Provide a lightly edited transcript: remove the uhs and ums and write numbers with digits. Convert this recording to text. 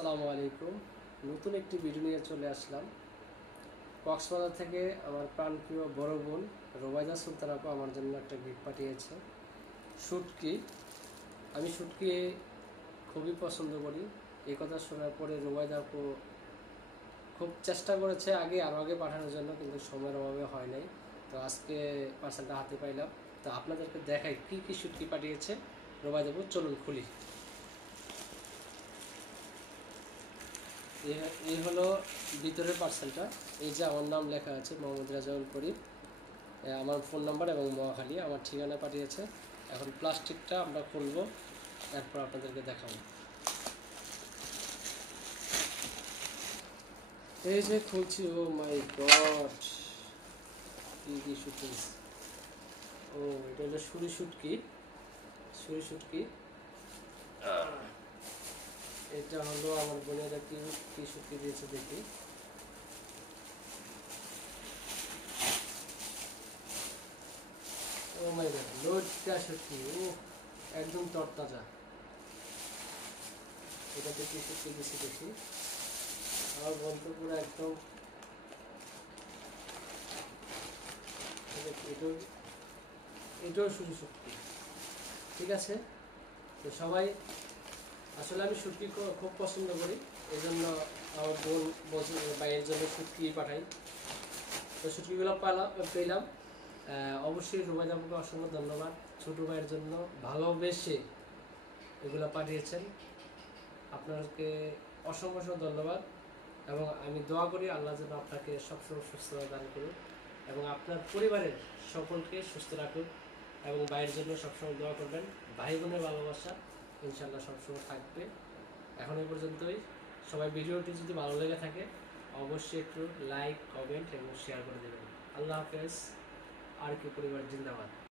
আসসালামু আলাইকুম। নতুন একটি ভিডিও নিয়ে চলে আসলাম। কক্সবাজার থেকে আমার প্রাণপ্রিয় বড় বোন রোবায়দা সুলতান আপু আমার জন্য একটা গিফট পাঠিয়েছে, শুটকি। আমি শুটকি খুবই পছন্দ করি। এই কথা শোনার পরে রোবায়দা আপু খুব চেষ্টা করেছে আরও আগে পাঠানোর জন্য, কিন্তু সময়ের অভাবে হয় নাই। তো আজকে পার্সেলটা হাতে পাইলাম। তো আপনাদেরকে দেখাই কী কী শুটকি পাঠিয়েছে রোবায়দা আপু। চলুন খুলি। এই হলো ভিতরের পার্সেলটা। এই যে আমার নাম লেখা আছে মোহাম্মদ রাজাউল করিম, আমার ফোন নাম্বার এবং মহাখালী আমার ঠিকানা পাঠিয়েছে। এখন প্লাস্টিকটা আমরা খুলবো, এরপর আপনাদেরকে দেখাবো। এই যে খুলছি, ও মাই গড, কি শুটকি! ও, এটা হলো শুটকি। এটা হলো আমার বোনেরা কি শুটকি দিয়েছে দেখি। ও মাই গড, লোডটা শুটকি! ও একদম তরতাজা। এটাতে কি শুটকি দিয়েছে দেখি। আমার বলতে পুরো একদম এটাও শুটকি। ঠিক আছে, তো সবাই আসলে আমি শুটকি খুব পছন্দ করি, এই জন্য আমার বোন বলছে বাইরের জন্য শুটকি পাঠাই। তো শুটকিগুলো পেলাম। অবশ্যই রুবাইদা আপুকে অসংখ্য ধন্যবাদ। ছোটো ভাইয়ের জন্য ভালোবেসে এগুলো পাঠিয়েছেন, আপনাকে অসংখ্য ধন্যবাদ। এবং আমি দোয়া করি আল্লাহ যেন আপনাকে সবসময় সুস্থতা দান করুন এবং আপনার পরিবারের সকলকে সুস্থ রাখুন, এবং ভাইয়ের জন্য সবসময় দোয়া করবেন। ভাই বোনের ভালোবাসা ইনশাল্লাহ সবসময় থাকবে। এখন এই পর্যন্তই। সবাই ভিডিওটি যদি ভালো লেগে থাকে অবশ্যই একটু লাইক, কমেন্ট এবং শেয়ার করে দেবেন। আল্লাহ হাফেজ। আর কি পরিবার জিন্দাবাদ।